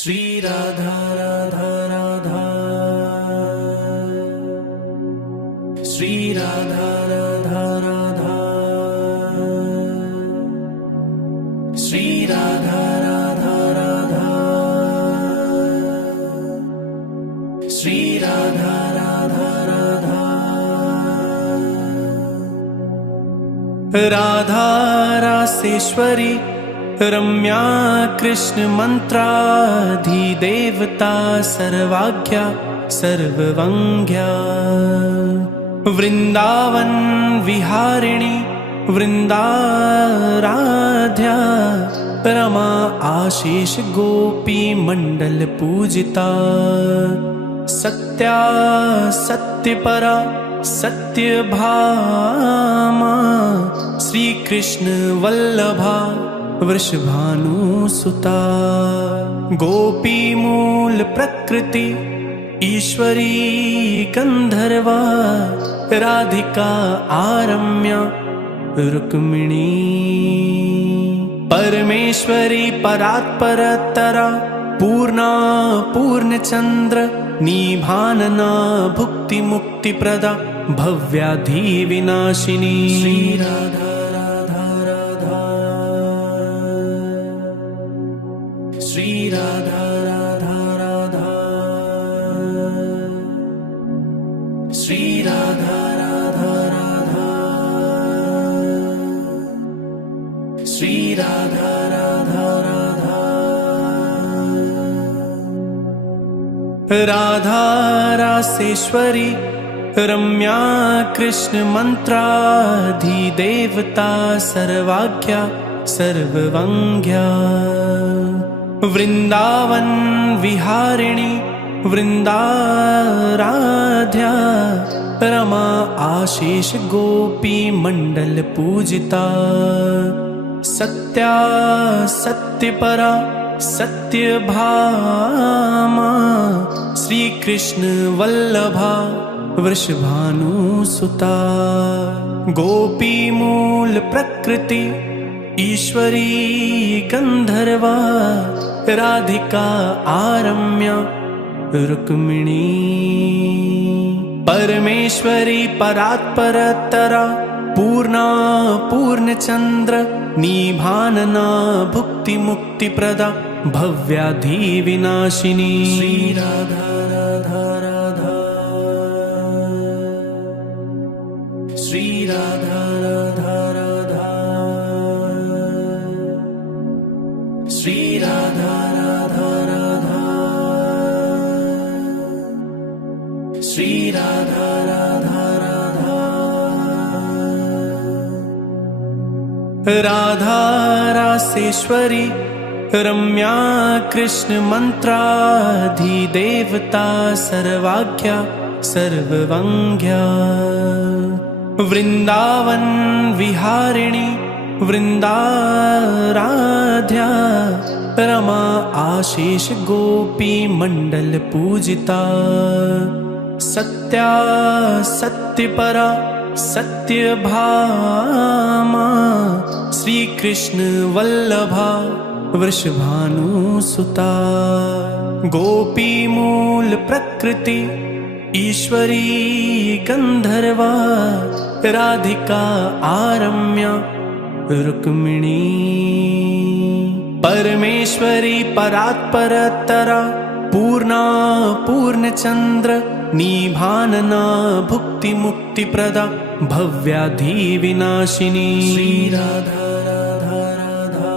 श्री राधा राधा राधा, श्री राधा राधा राधा, श्री राधा राधा राधा, श्री राधा राधा राधा। राधा रासेश्वरी रम्या कृष्ण मंत्राधिदेवता सर्वाज्ञा सर्ववंग्या, वृंदावन विहारिणी वृंदाराध्या, रमा आशीष गोपी मंडल पूजिता, सत्या सत्यपरा सत्यभामा, श्री कृष्ण वल्लभा वृषभानुसुता, गोपी मूल प्रकृति ईश्वरी गंधर्वा, राधिका आरम्या रुक्मिणी, परमेश्वरी परात्परतरा पूर्णा पूर्णचंद्र, निभानना भुक्ति मुक्ति प्रदा भव्याधि विनाशिनी। श्री राधा राधा राधा, श्री राधा राधा राधा, श्री राधा राधा राधा, श्री राधा राधा राधा। राधा रासेश्वरी रम्या कृष्ण मंत्राधिदेवता सर्वाज्ञा सर्ववंग्या, वृंदावन विहारिणी वृंदाराध्या, रमा आशीष गोपी मंडल पूजिता, सत्या सत्यपरा सत्यभामा, श्री कृष्ण वल्लभा वृषभानुसुता, गोपी मूल प्रकृति ईश्वरी गंधर्वा, राधिका आरम्या रुक्मिणी, परमेश्वरी परात्परतरा पूर्णा पूर्णचंद्र, निभानना भुक्ति मुक्ति प्रदा भव्याधि विनाशिनी। श्री राधा राधा राधा, श्री राधा राधा राधा, श्री राधा राधा राधा, श्री राधा राधा राधा। राधा रासेश्वरी रम्या कृष्ण मंत्राधिदेवता सर्वाज्ञा सर्ववंग्या, वृंदावन विहारिणी वृंदाराध्या, रमा आशीष गोपी मंडल पूजिता, सत्या सत्यपरा सत्यभामा, श्री कृष्ण वल्लभा वृषभानुसुता, गोपी मूल प्रकृति ईश्वरी गंधर्वा, राधिका आरम्या रुक्मिणी, परमेश्वरी परात्परतरा पूर्णा पूर्णचंद्र, निभानना भुक्ति मुक्ति प्रदा भव्याधि विनाशिनी। श्री राधा राधा राधा,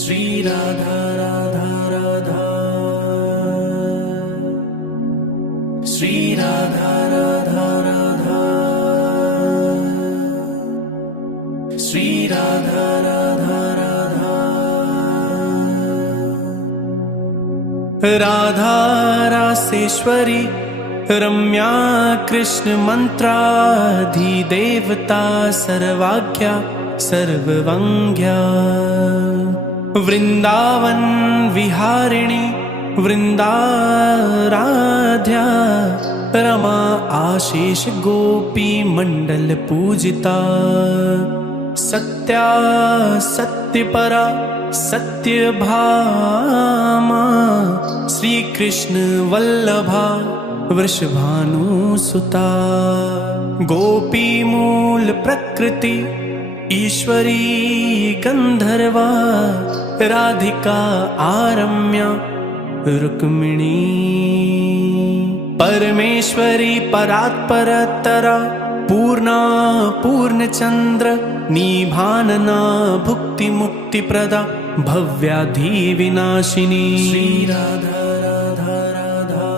श्री राधा राधा राधा, श्री राधा राधा राधा, श्री राधा राधा राधा। राधा रासेश्वरी रम्या कृष्ण मंत्राधिदेवता सर्वाज्ञा सर्ववंग्या, वृंदावन विहारिणी वृंदाराध्या, रमा आशीष गोपी मंडल पूजिता, सत्या सत्यपरा सत्यभामा श्री कृष्ण वल्लभा वृषभानुसुता गोपी मूल प्रकृति ईश्वरी गंधर्वा राधिका आरम्या रुक्मिणी परमेश्वरी परात्परतरा पूर्णा पूर्णचंद्र निभानना भुक्ति मुक्ति प्रदा भव्याधि विनाशिनी श्री राधा राधा राधा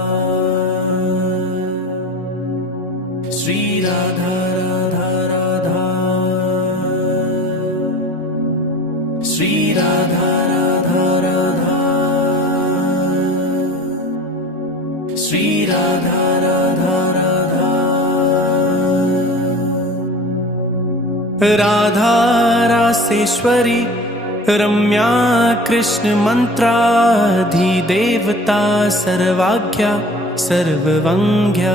श्री राधा राधा राधा श्री राधा राधा राधा श्री राधा राधा राधा राधा रासेश्वरी रम्या कृष्ण मंत्राधिदेवता सर्वाज्ञा सर्ववंग्या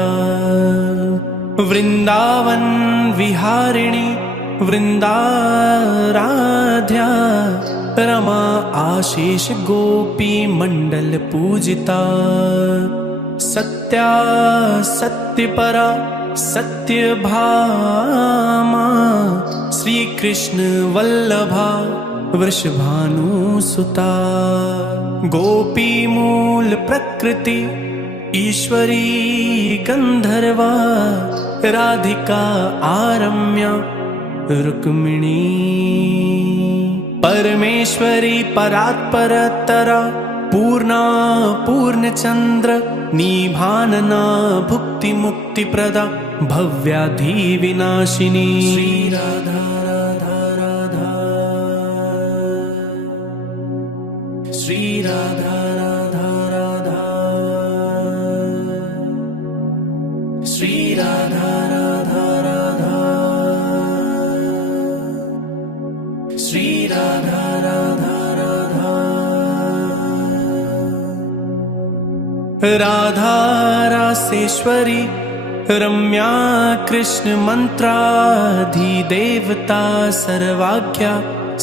वृंदावन विहारिणी वृंदाराध्या रमा आशीष गोपी मंडल पूजिता सत्या सत्यपरा सत्यभामा श्री कृष्ण वल्लभा वृषभानुसुता गोपी मूल प्रकृति ईश्वरी गंधर्वा राधिका आरम्या रुक्मिणी परमेश्वरी परात्परतरा पूर्णा पूर्णचंद्र निभानना भुक्ति मुक्ति प्रदा भव्याधि विनाशिनी श्री राधा राधा राधा श्री राधा राधा राधा श्री राधा राधा राधा श्री राधा राधा राधा राधा रासेश्वरी रम्या कृष्ण मंत्राधिदेवता सर्वाज्ञा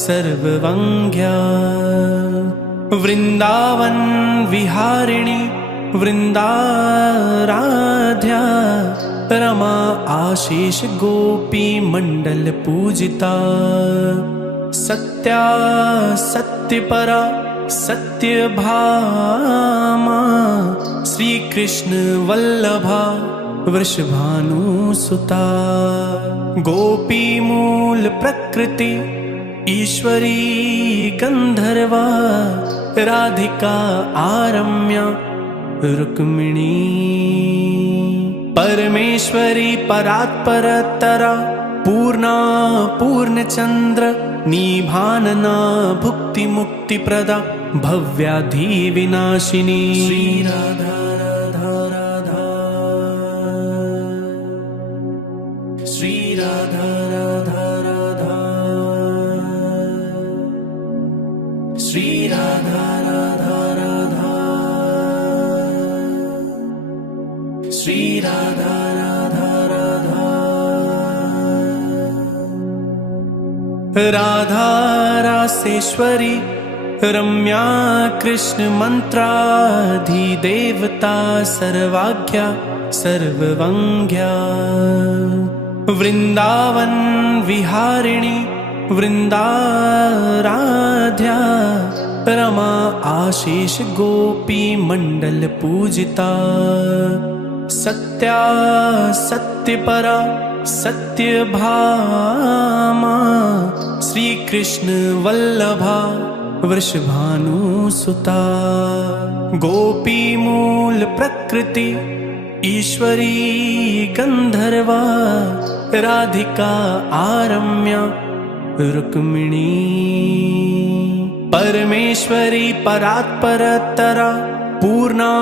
सर्ववंग्या वृंदावन विहारिणी वृंदाराध्या रमा आशीष गोपी मंडल पूजिता सत्या सत्यपरा सत्यभामा श्री कृष्ण वल्लभा वृषभानुसुता गोपी मूल प्रकृति ईश्वरी गंधर्वा राधिका आरम्या रुक्मिणी परमेश्वरी परात्परतरा पूर्णा पूर्णचंद्र निभानना भुक्ति मुक्ति प्रदा भव्याधि विनाशिनी श्री राधा राधा राधा श्री राधा राधा राधा श्री राधा राधा राधा श्री राधा राधा राधा राधा रासेश्वरी रम्या कृष्ण मंत्राधिदेवता सर्वाज्ञा सर्ववंग्या वृंदावन विहारिणी वृंदाराध्या रमा आशीष गोपी मंडल पूजिता सत्या सत्यपरा सत्यभामा श्री कृष्ण वल्लभा वृषभानुसुता गोपी मूल प्रकृति ईश्वरी गंधर्वा राधिका आरम्या रुक्मिणी परमेश्वरी परात्परतरा पूर्णा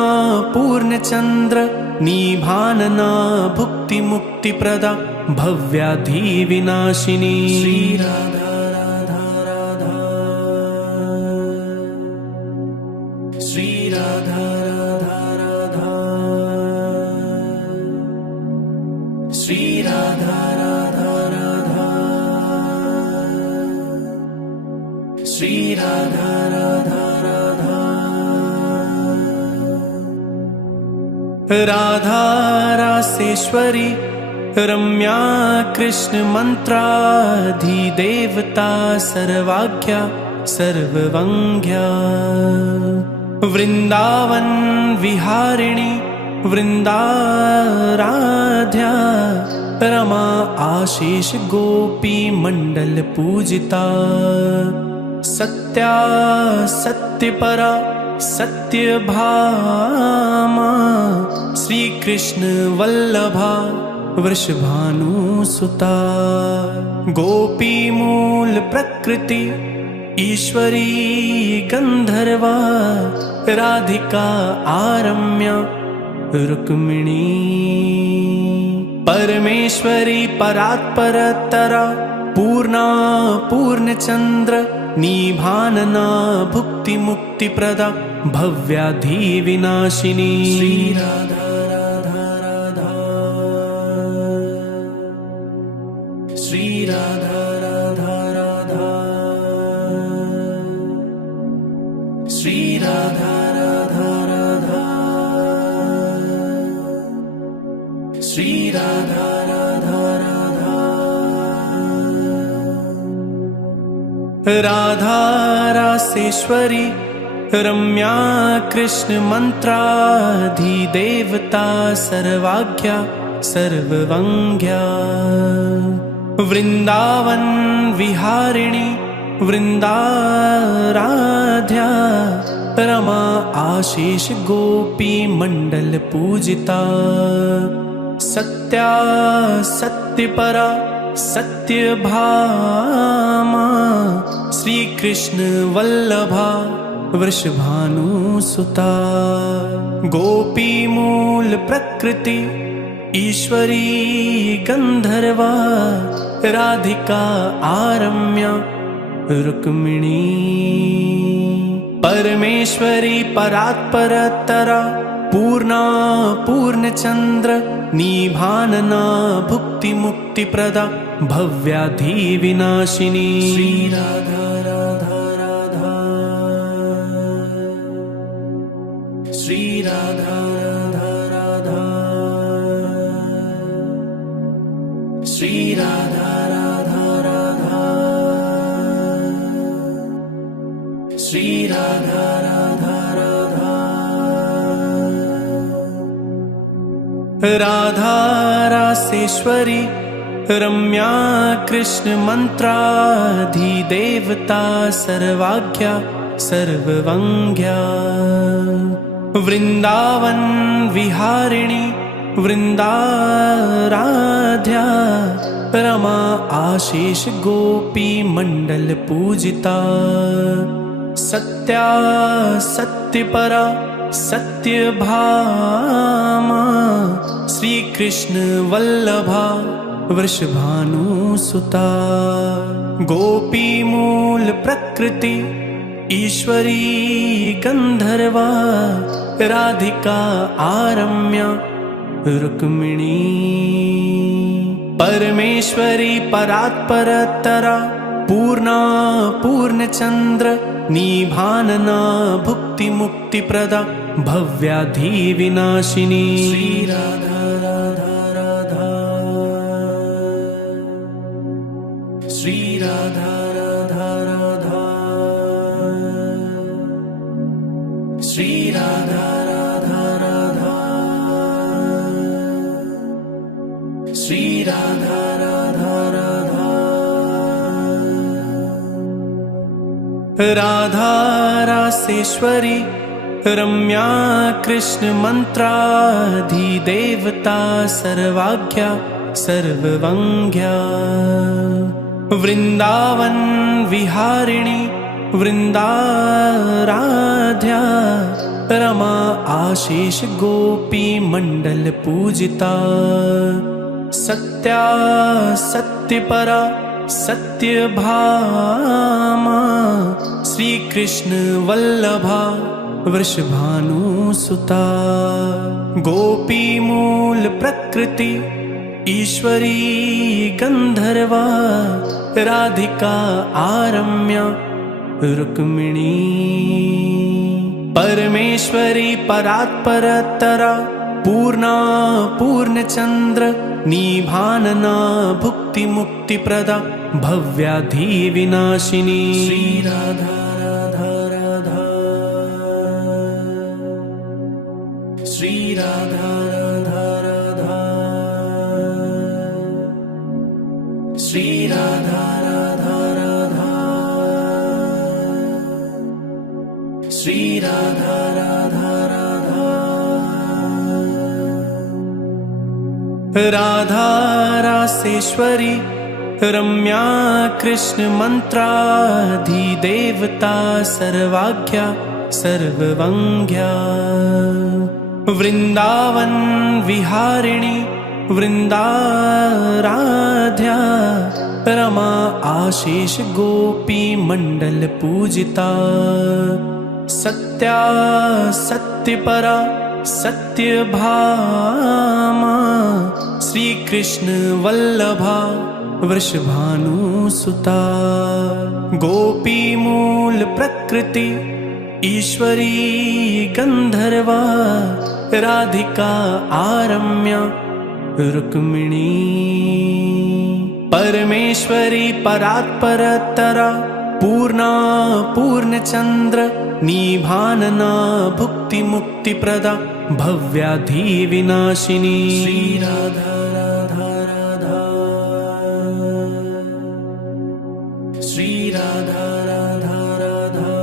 पूर्णचंद्र निभानना भुक्ति मुक्ति प्रदा भव्याधि विनाशिनी श्री राधा राधा राधा श्री राधा राधा राधा श्री राधा राधा राधा श्री राधा राधा रासेश्वरी रम्या कृष्ण मंत्राधिदेवता सर्वाज्ञा सर्ववंग्या वृंदावन विहारिणी वृंदाराध्या रमा आशीष गोपी मंडल पूजिता सत्या सत्यपरा सत्यभामा श्री कृष्ण वल्लभा वृषभानुसुता गोपी मूल प्रकृति ईश्वरी गंधर्वा राधिका आरम्या रुक्मिणी परमेश्वरी परात्परतरा पूर्णा पूर्णचंद्र निभानना भुक्ति मुक्ति प्रदा भव्याधि विनाशिनी श्री राधा राधा राधा श्री राधा राधा राधा श्री राधा राधा राधा श्री राधा राधा राधा राधा रासेश्वरी रम्या कृष्ण मंत्राधिदेवता सर्वाज्ञा सर्ववंग्या वृंदावन विहारिणी वृंदाराध्या रमा आशीष गोपी मंडल पूजिता सत्या सत्यपरा सत्यभामा श्री कृष्ण वल्लभा वृषभानुसुता गोपी मूल प्रकृति ईश्वरी गंधर्वा राधिका आरम्या रुक्मिणी परमेश्वरी परात्परतरा पूर्णा पूर्णचंद्र निभानना भुक्ति मुक्ति प्रदा भव्याधि विनाशिनी श्री राधा राधा राधा श्री राधा राधा राधा श्री राधा राधा राधा श्री राधा राधा राधा राधा रासेश्वरी रम्या कृष्ण मंत्राधिदेवता सर्वाज्ञा सर्ववंग्या वृंदावन विहारिणी वृंदाराध्या रमा आशीष गोपी मंडल पूजिता सत्या सत्यपरा सत्यभामा श्री कृष्ण वल्लभा वृषभानुसुता गोपी मूल प्रकृति ईश्वरी गंधर्वा राधिका आरम्या रुक्मिणी परमेश्वरी परात्परतरा पूर्णा पूर्णचंद्र निभानना भुक्ति मुक्ति प्रदा भव्याधि विनाशिनी श्री राधा राधा राधा श्री राधा राधा राधा श्री राधा राधा राधा श्री राधा राधा राधा राधा रासेश्वरी रम्या कृष्ण मंत्राधिदेवता सर्वाज्ञा सर्ववंग्या वृंदावन विहारिणी वृंदाराध्या रमा आशीष गोपी मंडल पूजिता सत्या सत्यपरा सत्यभामा श्री कृष्ण वल्लभा वृषभानुसुता गोपी मूल प्रकृति ईश्वरी गंधर्वा राधिका आरम्या रुक्मिणी परमेश्वरी परात्परतरा पूर्णा पूर्णचंद्र निभानना भुक्ति मुक्ति प्रदा भव्याधि विनाशिनी श्री राधा राधा राधा श्री राधा राधा राधा श्री राधा राधा राधा श्री राधा राधा राधा राधा रासेश्वरी रम्या कृष्ण मंत्राधिदेवता सर्वाज्ञा सर्ववंग्या वृंदावन विहारिणी वृंदाराध्या रमा आशीष गोपी मंडल पूजिता सत्या सत्यपरा सत्यभामा श्री कृष्ण वल्लभा वृषभानुसुता गोपी मूल प्रकृति ईश्वरी गंधर्वा राधिका आरम्या रुक्मिणी परमेश्वरी परात्परतरा पूर्णा पूर्णचंद्र निभानना भुक्ति मुक्ति प्रदा भव्याधि विनाशिनी श्री राधा राधा राधा श्री राधा राधा राधा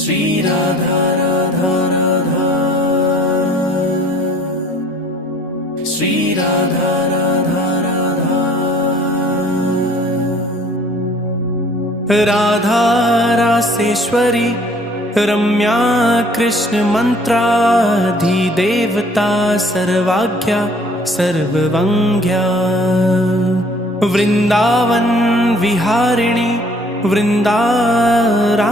श्री राधा राधा राधा श्री राधा राधा राधा राधा रासेश्वरी रम्या कृष्ण मंत्राधिदेवता सर्वाज्ञा सर्ववंग्या वृंदावन विहारिणी वृंदाराध्या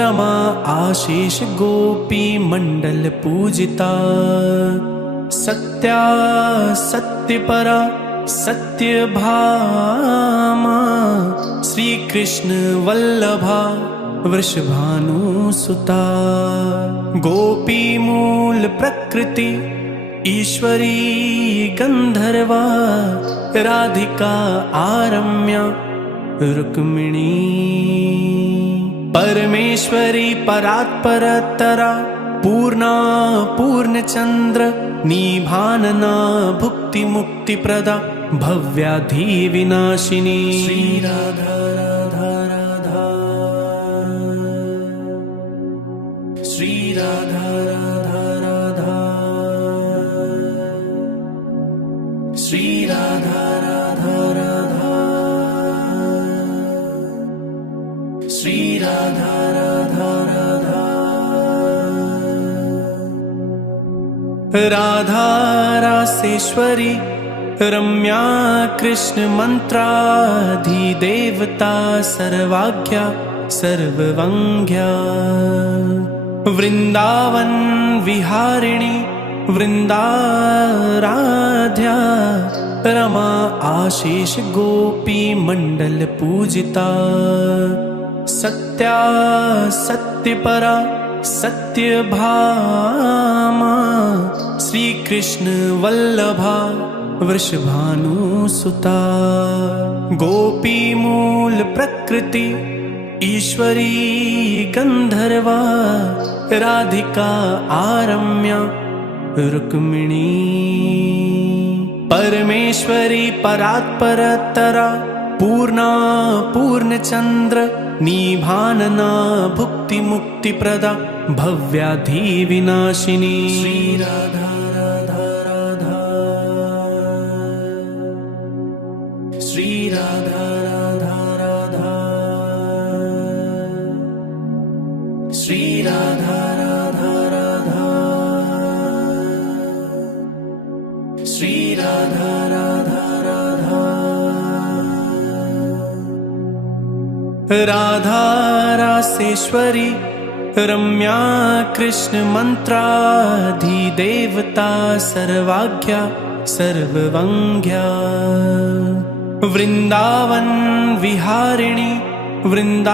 रमा आशीष गोपी मंडल पूजिता सत्या सत्यपरा सत्यभामा श्री कृष्ण वल्लभा वृषभानुसुता गोपी मूल प्रकृति ईश्वरी गंधर्वा राधिका आरम्या रुक्मिणी परमेश्वरी परात्परतरा पूर्णा पूर्णचंद्र निभानना भुक्ति मुक्ति प्रदा भव्याधि विनाशिनी श्री राधा राधा राधा श्री राधा राधा राधा श्री राधा राधा राधा श्री राधा राधा राधा राधा रासेश्वरी रम्या कृष्ण मंत्राधिदेवता सर्वाज्ञा सर्ववंग्या वृंदावन विहारिणी वृंदाराध्या रमा आशीष गोपी मंडल पूजिता सत्या सत्यपरा सत्यभामा श्री कृष्ण वल्लभा वृषभानुसुता गोपी मूल प्रकृति ईश्वरी गंधर्वा राधिका आरम्या रुक्मिणी परमेश्वरी परात्परतरा पूर्णा पूर्णचंद्र निभानना भुक्ति मुक्ति प्रदा भव्याधि विनाशिनी श्री राधा राधा राधा श्री राधा राधा राधा श्री राधा राधा राधा श्री राधा राधा राधा राधा रासेश्वरी रम्या कृष्ण मंत्राधिदेवता सर्वाज्ञा सर्ववंग्या वृंदावन विहारिणी वृंदाराध्या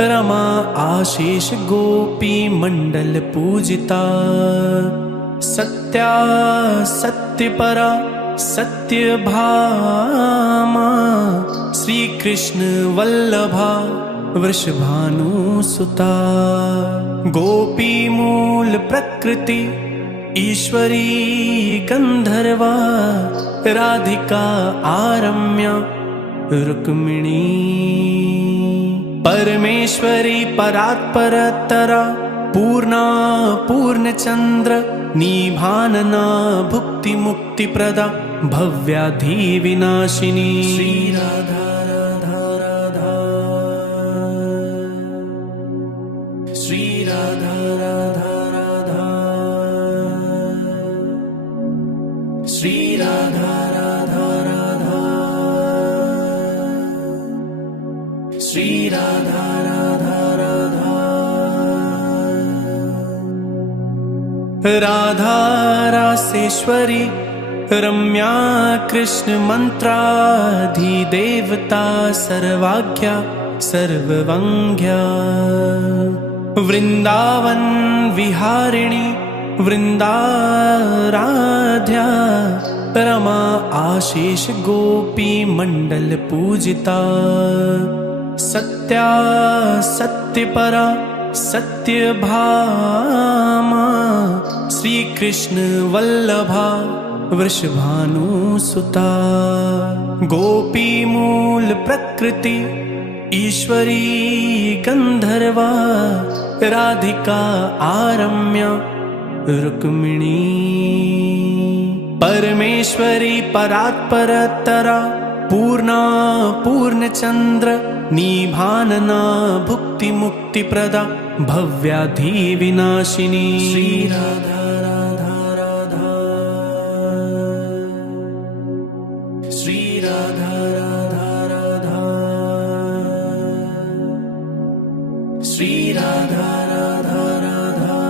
रमा आशीष गोपी मंडल पूजिता सत्या सत्यपरा सत्यभामा श्री कृष्ण वल्लभा वृषभानुसुता गोपी मूल प्रकृति ईश्वरी गंधर्वा राधिका आरम्या रुक्मिणी परमेश्वरी परात्परतरा पूर्णा पूर्णचंद्र निभानना भुक्ति मुक्ति प्रदा भव्याधि विनाशिनी श्री राधा राधा राधा श्री राधा राधा राधा श्री राधा राधा राधा श्री राधा राधा राधा राधा रासेश्वरी रम्या कृष्ण मंत्राधिदेवता सर्वाज्ञा सर्ववंग्या वृंदावन विहारिणी वृंदाराध्या रमा आशीष गोपी मंडल पूजिता सत्या सत्यपरा सत्यभामा श्री कृष्ण वल्लभा वृषभानुसुता गोपी मूल प्रकृति ईश्वरी गंधर्वा राधिका आरम्या रुक्मिणी परमेश्वरी परात्परतरा पूर्णा पूर्णचंद्र निभानना भुक्ति मुक्ति प्रदा भव्याधि विनाशिनी श्री राधा राधा राधा श्री राधा राधा राधा श्री राधा राधा राधा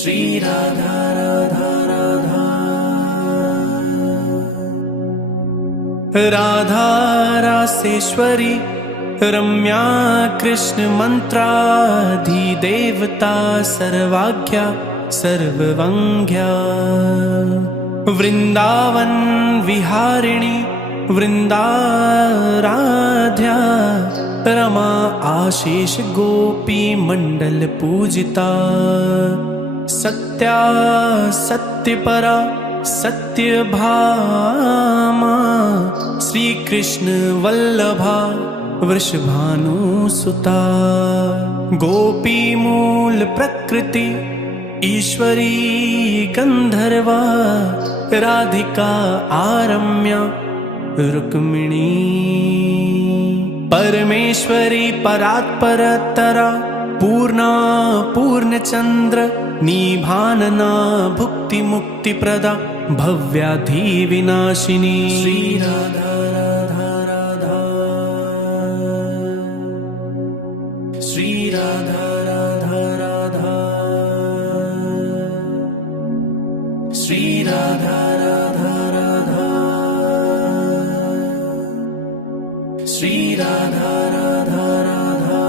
श्री राधा राधा राधा राधा रासेश्वरी रम्या कृष्ण मंत्राधिदेवता सर्वाज्ञा सर्ववंग्या वृंदावन विहारिणी वृंदाराध्या रमा आशीष गोपी मंडल पूजिता सत्या सत्यपरा सत्यभामा श्री कृष्ण वल्लभा वृषभानुसुता गोपी मूल प्रकृति ईश्वरी गंधर्वा राधिका आरम्या रुक्मिणी परमेश्वरी परात्परतरा पूर्णा पूर्णचंद्र निभानना भुक्ति मुक्ति प्रदा भव्याधि विनाशिनी श्री राधा राधा राधा श्री राधा राधा राधा श्री राधा राधा राधा श्री राधा राधा राधा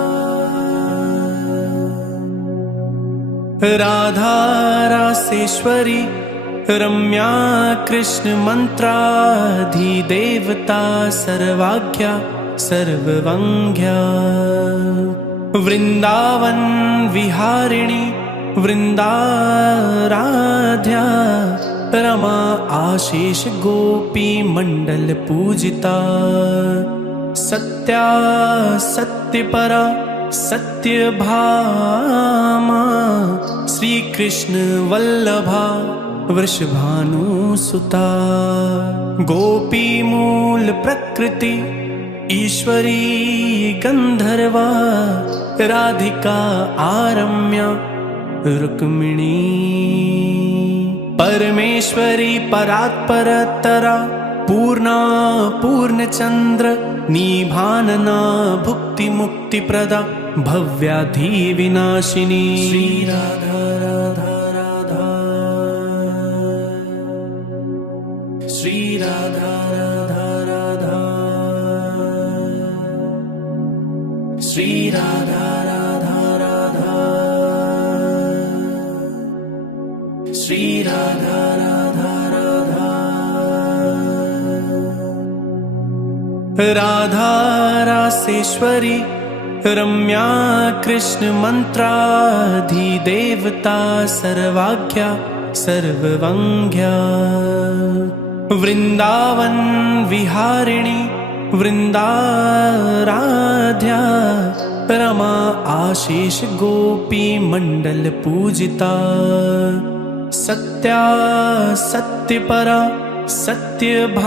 राधा रासेश्वरी रम्या कृष्ण मंत्राधिदेवता सर्वाज्ञा सर्ववंग्या वृंदावन विहारिणी वृंदाराध्या रमा आशीष गोपी मंडल पूजिता सत्या सत्यपरा सत्यभामा श्री कृष्ण वल्लभा वृषभानुसुता गोपी मूल प्रकृति ईश्वरी गंधर्वा राधिका आरम्या रुक्मिणी परमेश्वरी परात्परतरा पूर्णा पूर्णचंद्र निभानना भुक्ति मुक्ति प्रदा भव्याधि विनाशिनी श्री राधा राधा राधा श्री राधा राधा राधा श्री राधा राधा राधा, श्री राधा राधा राधा। राधा रासेश्वरी रम्या कृष्ण मंत्राधिदेवता सर्वाज्ञा सर्ववंग्या, वृंदावन विहारिणी वृंदाराध्या, रमा आशीष गोपी मंडल पूजिता, सत्या सत्यपरा सत्यभामा,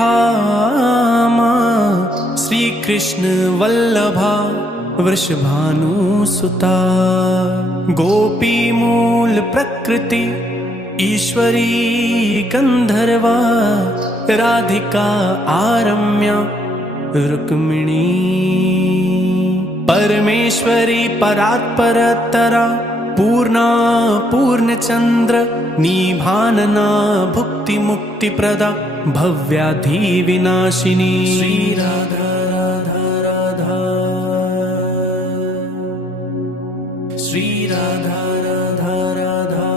श्री कृष्ण वल्लभा वृषभानुसुता, गोपी मूल प्रकृति ईश्वरी गंधर्वा, राधिका आरम्या रुक्मिणी, परमेश्वरी परात्परतरा, पूर्णा पूर्णचंद्र निभानना, भुक्ति मुक्ति प्रदा, भव्याधि विनाशिनी, श्री राधा राधा राधा, श्री राधा राधा राधा,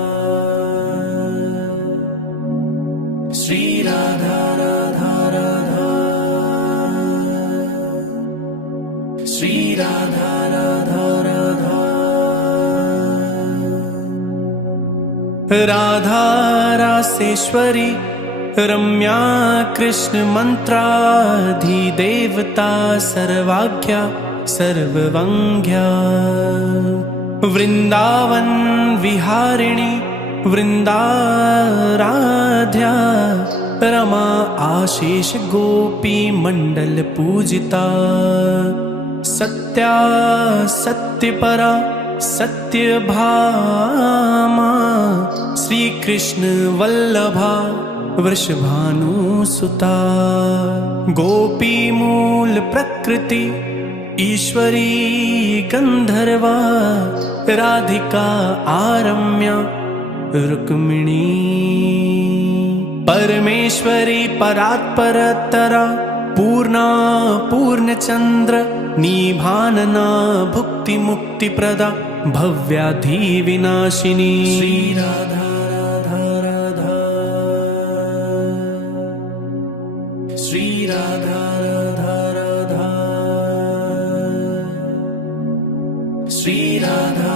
श्री राधा राधा राधा, श्री राधा राधा राधा। राधा रासेश्वरी रम्या कृष्ण मंत्राधिदेवता सर्वाज्ञा सर्ववंग्या, वृंदावन विहारिणी वृंदाराध्या, रमा आशीष गोपी मंडल पूजिता, सत्या सत्यपरा सत्यभामा, श्री कृष्ण वल्लभा वृषभानुसुता, गोपी मूल प्रकृति ईश्वरी गंधर्वा, राधिका आरम्या रुक्मिणी, परमेश्वरी परात्परतरा, पूर्णा पूर्णचंद्र निभानना, भुक्ति मुक्ति प्रदा, भव्याधि विनाशिनी, श्री राधा राधा राधा, श्री राधा राधा राधा, श्री राधा